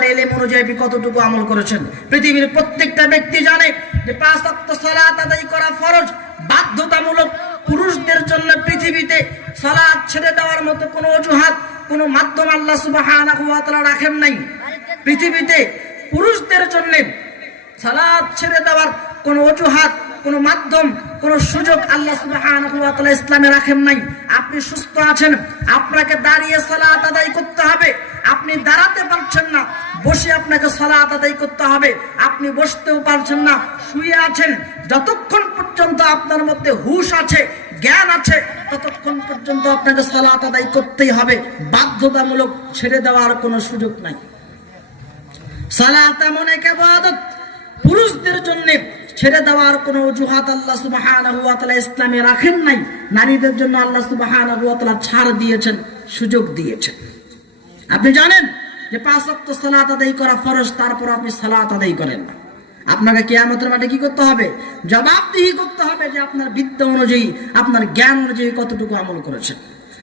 আপনার ইলম অনুযায়ী কতটুকু আমল করেছেন। পৃথিবীর প্রত্যেকটা ব্যক্তি জানে যে 5 ওয়াক্ত সালাত আদায় করা ফরজ, বাধ্যতামূলক। পুরুষদের জন্য পৃথিবীতে সালাত ছেড়ে দেওয়ার মতো কোনো অজুহাত, কোনো মাধ্যম আল্লাহ সুবহানাহু ওয়া তাআলা রাখেন নাই। পৃথিবীতে পুরুষদের জন্য সালাত ছেড়ে দেওয়ার কোনো অজুহাত, কোনো মাধ্যম, কোনো সুযোগ আল্লাহ সুবহানাহু ওয়া তাআলা ইসলামে রাখেন নাই। আপনি সুস্থ আছেন, আপনাকে দাঁড়িয়ে সালাত আদায় করতে হবে। আপনি দাঁড়াতে পারছেন না, বসে আপনাকে সালাত আদায় করতে হবে। আপনি বসতেও পারছেন না, শুয়ে আছেন। যতক্ষণ পর্যন্ত আপনার মধ্যে হুঁশ আছে, জ্ঞান আছে, ততক্ষণ পর্যন্ত আপনাকে সালাত আদায় করতেই হবে। বাধ্যতামূলক ছেড়ে দেওয়ার কোনো সুযোগ নাই। সালাত এমন এক ইবাদত, পুরুষদের জন্য ছেড়ে দেওয়ার কোনো অজুহাত আল্লাহ সুবহানাহু ওয়া তাআলা ইসলামে রাখেন নাই। নারীদের জন্য আল্লাহ সুবহানাহু ওয়া তাআলা ছাড় দিয়েছেন, সুযোগ দিয়েছেন। আপনি জানেন যে 5 ওয়াক্ত সালাত আদায় করা ফরজ, তারপর আপনি সালাত আদায় করেন না। আপনাকে কিয়ামতের মাঠে কি করতে হবে? জবাবদিহি করতে হবে যে আপনার বিদ্যা অনুযায়ী, আপনার জ্ঞান অনুযায়ী কতটুকু আমল করেছেন।